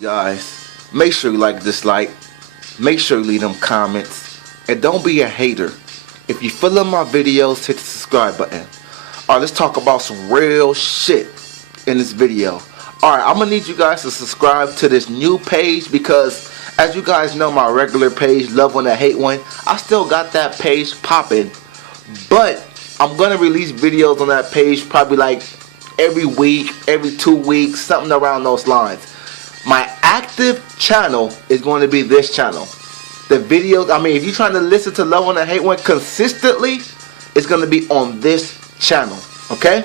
Guys, make sure you like this make sure you leave them comments, and don't be a hater. If you feeling my videos, hit the subscribe button. Alright, let's talk about some real shit in this video. Alright, I'm gonna need you guys to subscribe to this new page because as you guys know, my regular page, Love One That Hate One, I still got that page popping, but I'm gonna release videos on that page probably like every week, every 2 weeks, something around those lines. My active channel is going to be this channel. The videos, if you're trying to listen to Love One That Hate One consistently, it's going to be on this channel, okay?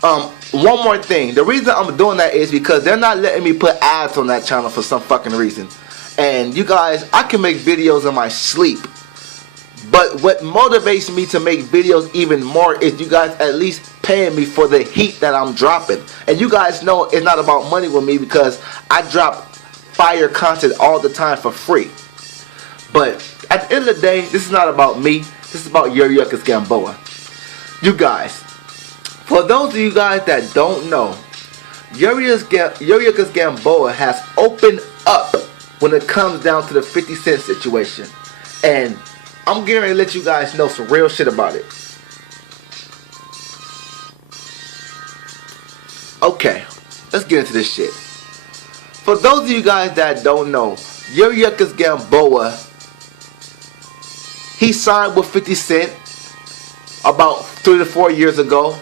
One more thing. The reason I'm doing that is because they're not letting me put ads on that channel for some fucking reason. And you guys, I can make videos in my sleep. But what motivates me to make videos even more is you guys at least paying me for the heat that I'm dropping. And you guys know it's not about money with me because I drop fire content all the time for free. But at the end of the day, this is not about me. This is about Yuriokis Gamboa. You guys, for those of you guys that don't know, Yuriokis Gamboa has opened up when it comes down to the 50 Cent situation. And I'm getting ready to let you guys know some real shit about it. Okay, let's get into this shit. For those of you guys that don't know, Yuriokis Gamboa, he signed with 50 Cent about 3 to 4 years ago.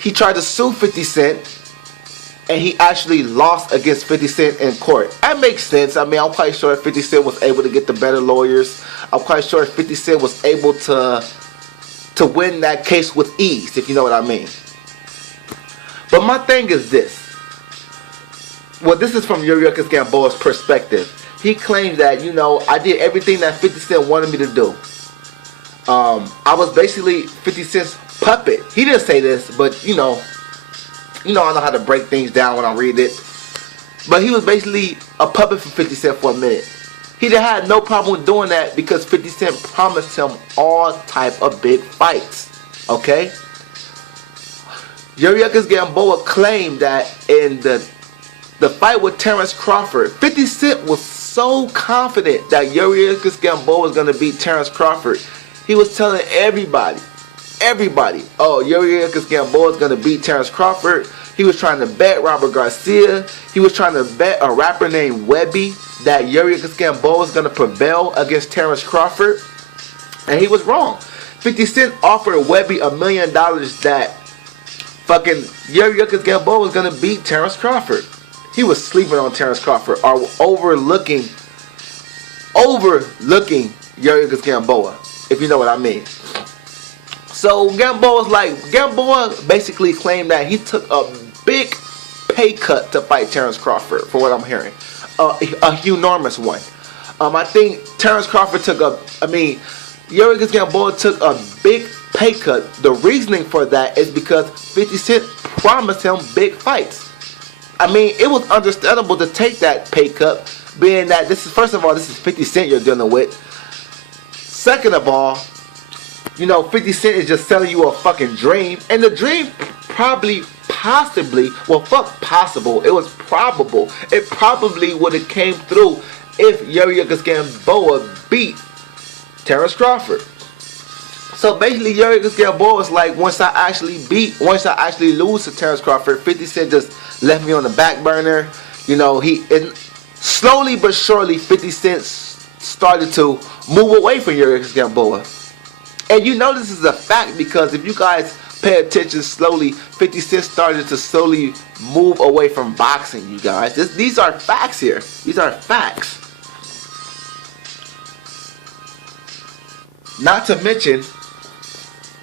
He tried to sue 50 Cent, and he actually lost against 50 Cent in court. That makes sense. I'm quite sure 50 Cent was able to get the better lawyers. I'm quite sure 50 Cent was able to win that case with ease, if you know what I mean. But my thing is this. Well, this is from Yuriokis Gamboa's perspective. He claims that, I did everything that 50 Cent wanted me to do. I was basically 50 Cent's puppet. He didn't say this, but I know how to break things down when I read it. But he was basically a puppet for 50 Cent for a minute. He had no problem with doing that because 50 Cent promised him all type of big fights. Okay? Yuriokis Gamboa claimed that in the fight with Terrence Crawford, 50 Cent was so confident that Yuriokis Gamboa was going to beat Terrence Crawford. He was telling everybody, oh, Yuriokis Gamboa is going to beat Terrence Crawford. He was trying to bet Robert Garcia. He was trying to bet a rapper named Webby that Yuriokis Gamboa was going to prevail against Terrence Crawford. And he was wrong. 50 Cent offered Webby $1 million that fucking Yuriokis Gamboa was going to beat Terrence Crawford. He was sleeping on Terrence Crawford or overlooking Yuriokis Gamboa, if you know what I mean. So Gamboa basically claimed that he took a big pay cut to fight Terrence Crawford, for what I'm hearing. A enormous one. I think Terrence Crawford Yuriokis Gamboa took a big pay cut. The reasoning for that is because 50 Cent promised him big fights. It was understandable to take that pay cut, being that first of all, this is 50 Cent you're dealing with. Second of all, 50 Cent is just selling you a fucking dream. And the dream possibly, it was probable. It probably would have came through if Yuriokis Gamboa beat Terrence Crawford. So basically, Yuriokis Gamboa was like, once I actually lose to Terrence Crawford, 50 Cent just left me on the back burner. Slowly but surely, 50 Cent started to move away from Yuriokis Gamboa. And this is a fact because if you guys pay attention slowly, 50 Cent started to slowly move away from boxing, you guys. These are facts here. These are facts. Not to mention,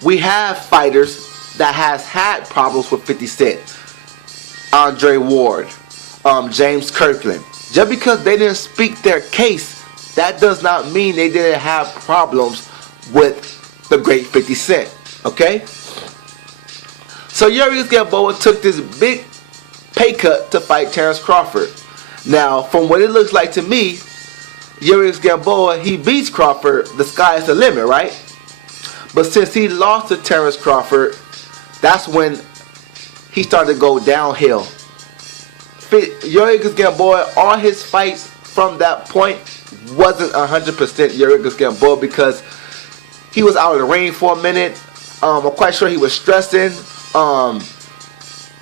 we have fighters that has had problems with 50 Cent. Andre Ward, James Kirkland. Just because they didn't speak their case, that does not mean they didn't have problems with the great 50 Cent. Okay? So Yuriokis Gamboa took this big pay cut to fight Terrence Crawford. Now, from what it looks like to me, Yuriokis Gamboa, he beats Crawford, the sky is the limit, right? But since he lost to Terrence Crawford, that's when he started to go downhill Yuriokis Gamboa, all his fights from that point wasn't 100% Yuriokis Gamboa because he was out of the ring for a minute. I'm quite sure he was stressing.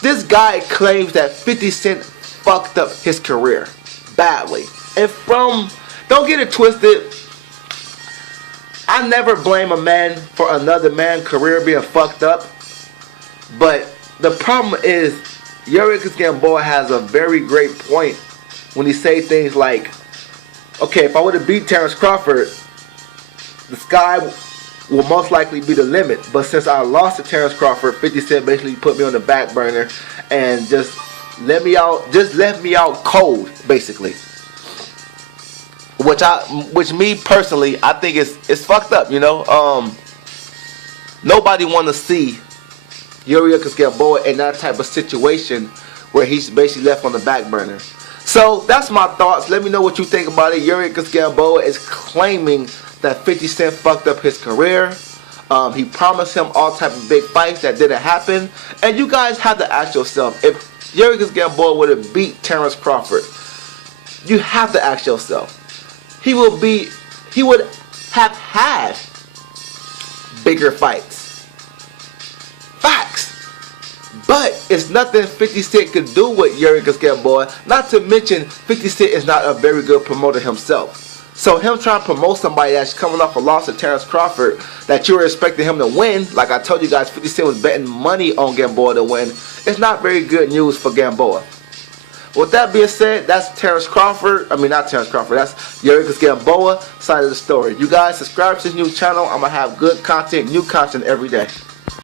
This guy claims that 50 Cent fucked up his career badly. And don't get it twisted, I never blame a man for another man's career being fucked up. But the problem is, Yuriokis Gamboa has a very great point when he say things like, okay, if I would have beat Terrence Crawford, the sky will most likely be the limit. But since I lost to Terrence Crawford, 50 Cent basically put me on the back burner and just left me out cold, basically. Which me personally, I think it's fucked up, you know. Nobody want to see Yuriokis Gamboa in that type of situation where he's basically left on the back burner. So that's my thoughts. Let me know what you think about it. Yuriokis Gamboa is claiming that 50 Cent fucked up his career. He promised him all type of big fights that didn't happen. And you guys have to ask yourself, if Yuriokis Gamboa would have beat Terrence Crawford, you have to ask yourself, he would have had bigger fights. Facts. But it's nothing 50 Cent could do with Yuriokis Gamboa. Not to mention, 50 Cent is not a very good promoter himself. So him trying to promote somebody that's coming off a loss to Terrence Crawford that you were expecting him to win, like I told you guys, 50 Cent was betting money on Gamboa to win. It's not very good news for Gamboa. With that being said, that's Terrence Crawford. I mean, not Terrence Crawford. That's Yuriokis Gamboa side of the story. You guys subscribe to this new channel. I'm going to have good content, new content every day.